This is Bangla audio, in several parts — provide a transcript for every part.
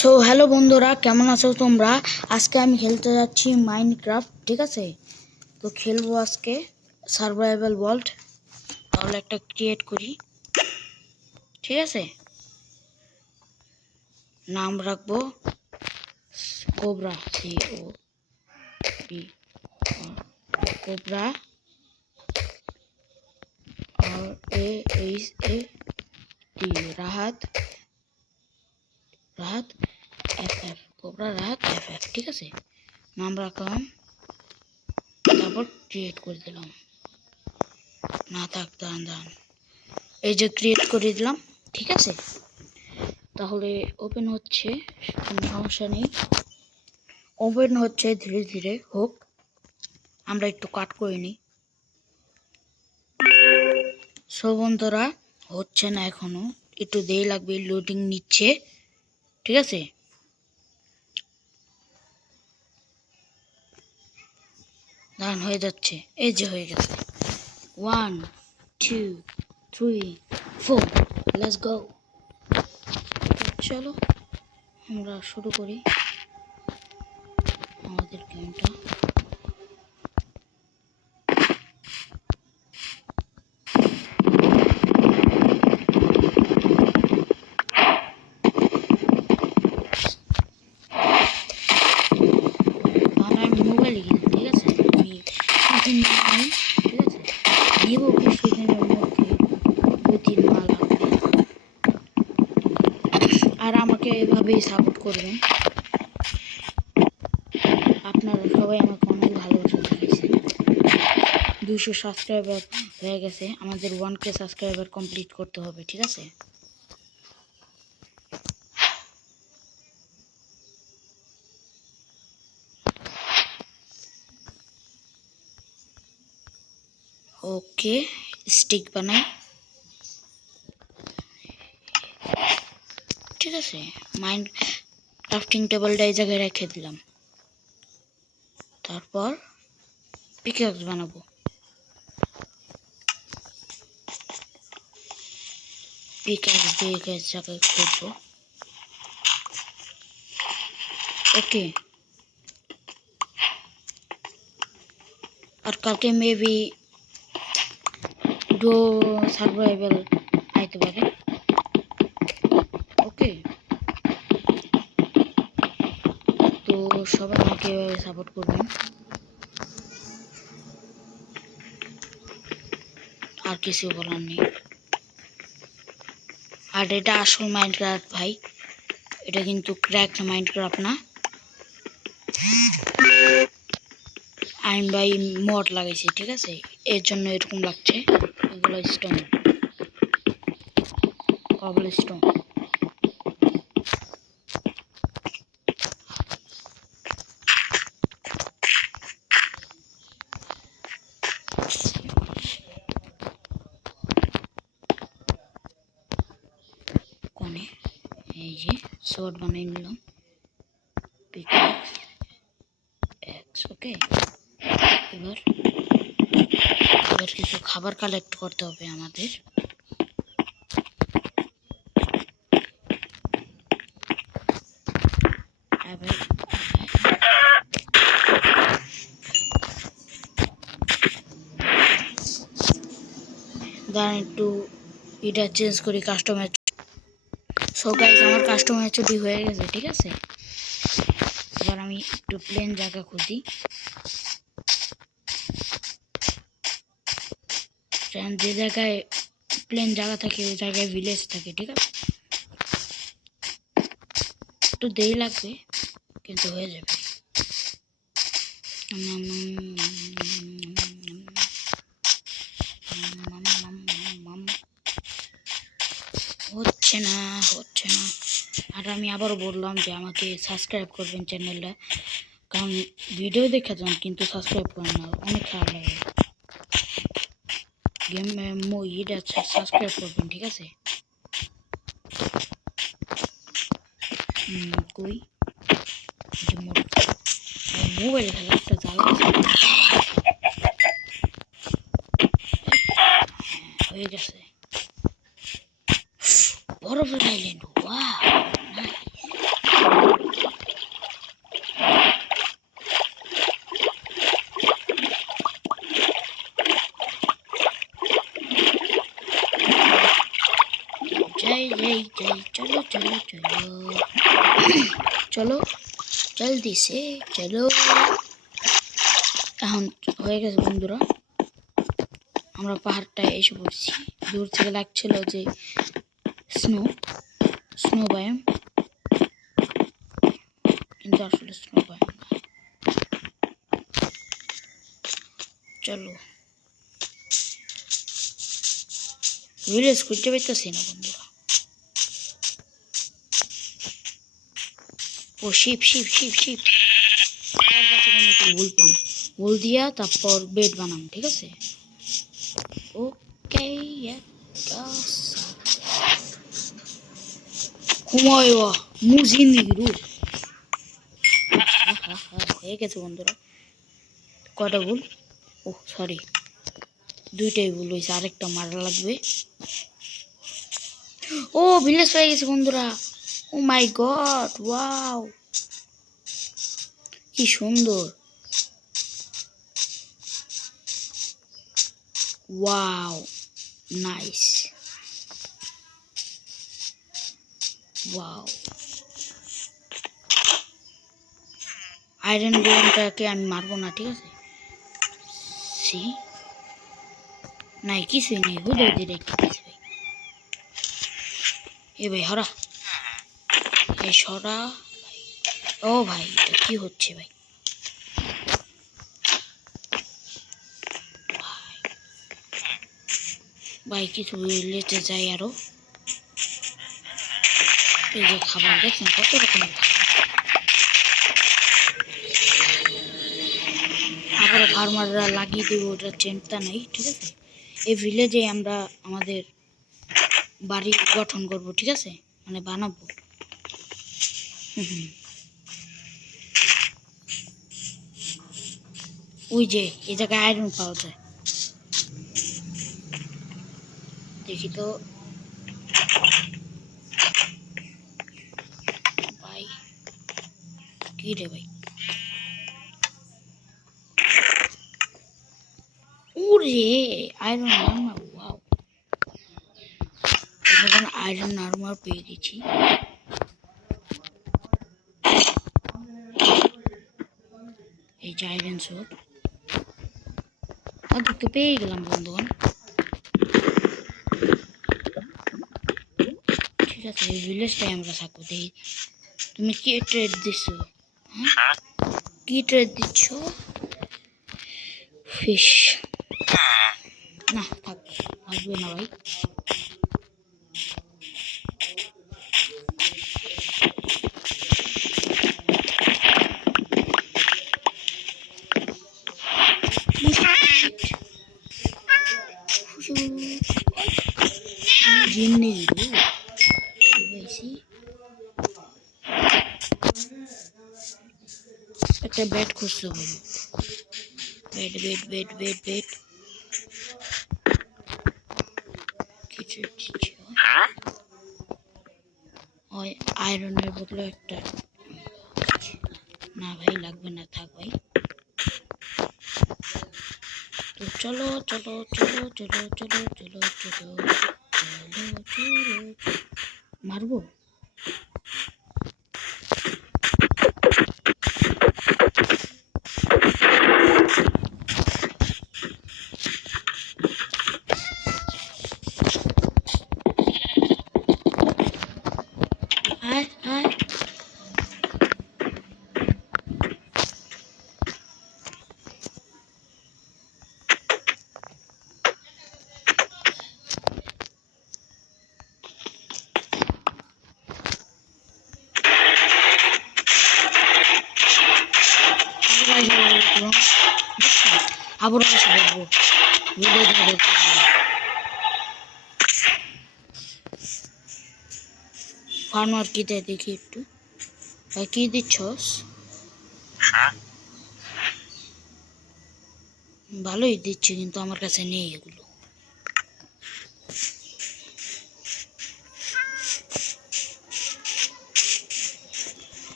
সো হ্যালো বন্ধুরা, কেমন আছো তোমরা? আজকে আমি খেলতে যাচ্ছি মাইনক্রাফট, ঠিক আছে? তো খেলবো আজকে সার্ভাইভাল ওয়ার্ল্ড। তাহলে একটা ক্রিয়েট করি, ঠিক আছে? নাম রাখবো কোবরা, COB কোবরা, আর RAHAT Rahat FF cobra Rahat FF, ঠিক আছে? নাম রাখলাম, তারপর ক্রিয়েট করে দিলাম। না থাক, দাঁড়ান, এই যে ক্রিয়েট করে দিলাম, ঠিক আছে? তাহলে ওপেন হচ্ছে, কোনো সমস্যা নেই, ওপেন হচ্ছে, ধীরে ধীরে হোক। আমরা একটু কাট করে নিই। সো বন্ধুরা, হচ্ছে না এখনো, একটু দেরি লাগবে, লোডিং নিচ্ছে, ঠিক আছে? দাঁড়ান, হয়ে যাচ্ছে, এই যে হয়ে গেছে। 1 2 3 4, লেটস গো। চলো আমরা শুরু করি আমাদের গেমটা। আমি মোবাইলে কিনি, ঠিক আছে? আমি ঠিক আছে, নিব কিছুদিনের মধ্যে, 2-3 মাস লাগবে। আর আমাকে এভাবেই সাপোর্ট করবেন। আপনারা সবাই আমাকে অনেক ভালোবাসা দেখিয়েছেন। 200 সাবস্ক্রাইবার হয়ে গেছে, আমাদের 1K সাবস্ক্রাইবার কমপ্লিট করতে হবে, ঠিক আছে? ওকে, স্টিক বানাই, ঠিক আছে? মাইন্ড ক্রাফটিং টেবিলটা এই জায়গায় রেখে দিলাম। তারপর পিকঅ্যাক্স বানাবো। পিকঅ্যাক্স দিয়ে এই জায়গায় খুঁজবো। ওকে, আর কালকে মেবি ডো সার্ভাইভাল আইতে পারে। ওকে, তো সবাই আমাকে সাপোর্ট করবেন। আর কিছু বলার নেই। আর এটা আসল মাইনক্রাফট ভাই, এটা কিন্তু ক্র্যাকড মাইনক্রাফট না। আমি ভাই মড লাগাইছি, ঠিক আছে? এর জন্য এরকম লাগছে। এগুলো স্টোন, কবল স্টোন। কোনে এই যে শর্ট বানিয়ে নিলাম, পিকঅ্যাক্স। ওকে, এবার কিছু খাবার কালেক্ট করতে হবে আমাদের। দাঁড়ান, একটু এটা চেঞ্জ করি, কাস্টমার। সো গাইস, আমার কাস্টমার ছুটি হয়ে গেছে, ঠিক আছে? এবার আমি একটু প্লেন জায়গা খুঁজি। যে জায়গায় প্লেন জায়গা থাকে ওই জায়গায় ভিলেজ থাকে, ঠিক আছে? একটু দেরি লাগবে, কিন্তু হয়ে যাবে। হচ্ছে না। আর আমি আবারও বললাম যে আমাকে সাবস্ক্রাইব করবেন চ্যানেলটা, কারণ ভিডিও দেখে যান কিন্তু সাবস্ক্রাইব করেন না, অনেক খারাপ লাগে। গেম ইটা সাবস্ক্রাইব করবেন, ঠিক আছে? কই মোবাইলে খেলা একটা জ্বালা হয়ে গেছে। বরফের আইল্যান্ড, ওয়াও নাইস। যাই যাই যাই, চলো চলো চলো চলো, জলদি সে চলো। এখন হয়ে গেছে বন্ধুরা, আমরা পাহাড়টায় এসে পড়ছি। দূর থেকে লাগছিল যে স্নো স্নো বায়াম, কিন্তু আসলে স্নো বায়াম না। চলো, ভিলেজ খুঁজতে পাইতেছি না বন্ধুরা। ও শিপ শিপ শিপ শিপ, বলতাম বল দিয়া তারপর বেড বানাম, ঠিক আছে? ওকে, ঘুমায় মুজিনিরু হয়ে গেছে বন্ধুরা। কয়টা ভুল? ও সরি, দুইটাই ভুল হয়েছে, আরেকটা মারা লাগবে। ও ভিলেজ পেয়ে গেছে বন্ধুরা। ও মাই গড, ওয়াও কি সুন্দর, ওয়াও নাইস, ওয়াও। আয়রন গোলেমটাকে আমি মারবো না, ঠিক আছে? সি নাই, কিছুই নেই, হুদে হুদে রেখে দিয়েছে ভাই। এ ভাই হরা, এ সরা ভাই। ও ভাই এটা কি হচ্ছে ভাই? ভাই কিছু লেটে যাই আরো। এই যে খাবার দেখছেন কত রকমের খাবার। আবার ফার্মাররা লাগিয়ে দেবো, ওটা চিন্তা নেই, ঠিক আছে? এই ভিলেজে আমরা আমাদের বাড়ি গঠন করব, ঠিক আছে? মানে বানাবো। ওই যে এই জায়গায় আয়রন পাওয়া যায়, দেখি তো ভাই। কি রে ভাই? ওরে আয়রন আর্মার, ওয়াও। এখন আয়রন আর্মার পেয়ে গেছি। এই যে আয়রন সোর্ড, তো পেয়ে গেলাম বন্ধুগণ। ঠিক আছে, এই ভিলেজটাই আমরা থাকবো। দেখি তুমি কি ট্রেড দিচ্ছ? হ্যাঁ কি ট্রেড দিচ্ছ? ফিশ না, থাক, থাকবে না ভাই। একটা বেড খুঁজতে হবে। Bed bed bed bed bed কিছু দিচ্ছি, ওই আয়রনের বদলে একটা। না ভাই লাগবে না, থাক ভাই। তো চলো চলো চলো চলো চলো চলো চলো চলো চলো, মারবো। আয় আয়, আবার এসে বলবো ফার্মার কি দেয় দেখি একটু। ভাই কি দিচ্ছস? ভালোই দিচ্ছে, কিন্তু আমার কাছে নেই এগুলো।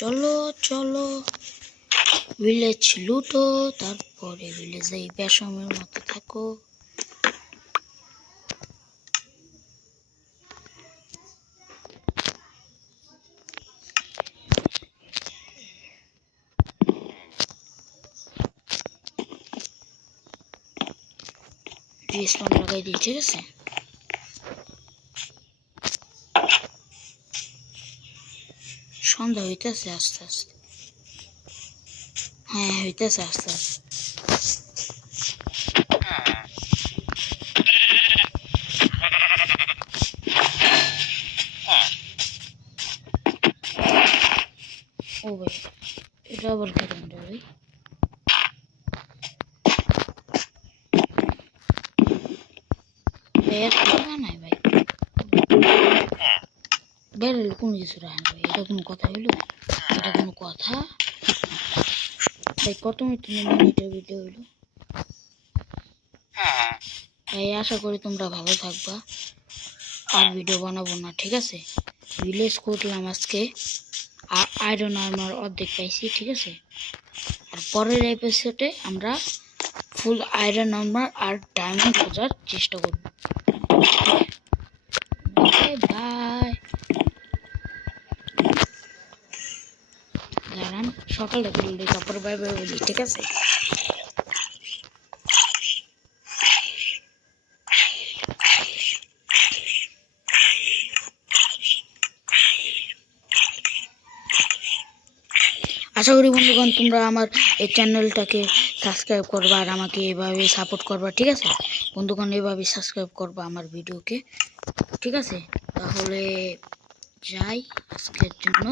চলো চলো ভিলেজ লুটো, তারপরে ভিলেজে বেসমের মতো থাকো। ট্রি স্পন লাগাই দিই, ঠিক আছে? সন্ধ্যা হইতেছে আস্তে আস্তে। হ্যাঁ হইতেছে আস্তে আস্তে। ও ভাই এটা আবার কেমন রে ভাই? এর কথা নাই ভাই, বেরেল কোনো কিছু রাখেন ভাই, এটা কোনো কথা হইলো? এটা কোনো কথা ভাই? কত মিনিটের ভিডিও হইলো ভাই? আশা করি তোমরা ভালো থাকবা, আর ভিডিও বানাবো না, ঠিক আছে? ভিলেজ করলাম আজকে, আর আয়রন আর্মার অর্ধেক পাইছি, ঠিক আছে? আর পরের এপিসোডে আমরা ফুল আয়রন আর্মার আর ডায়মন্ড খোঁজার চেষ্টা করব। Bye bye. দাঁড়ান সকালে বললি তারপরে বাই বাই বলি, ঠিক আছে? আশা করি বন্ধুগণ তোমরা আমার এই চ্যানেলটাকে সাবস্ক্রাইব করবা আর আমাকে এভাবে সাপোর্ট করবা, ঠিক আছে বন্ধুগণ? এভাবে সাবস্ক্রাইব করবা আমার ভিডিওকে, ঠিক আছে? তাহলে যাই আজকের জন্য,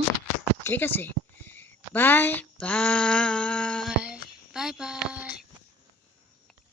ঠিক আছে? Bye bye.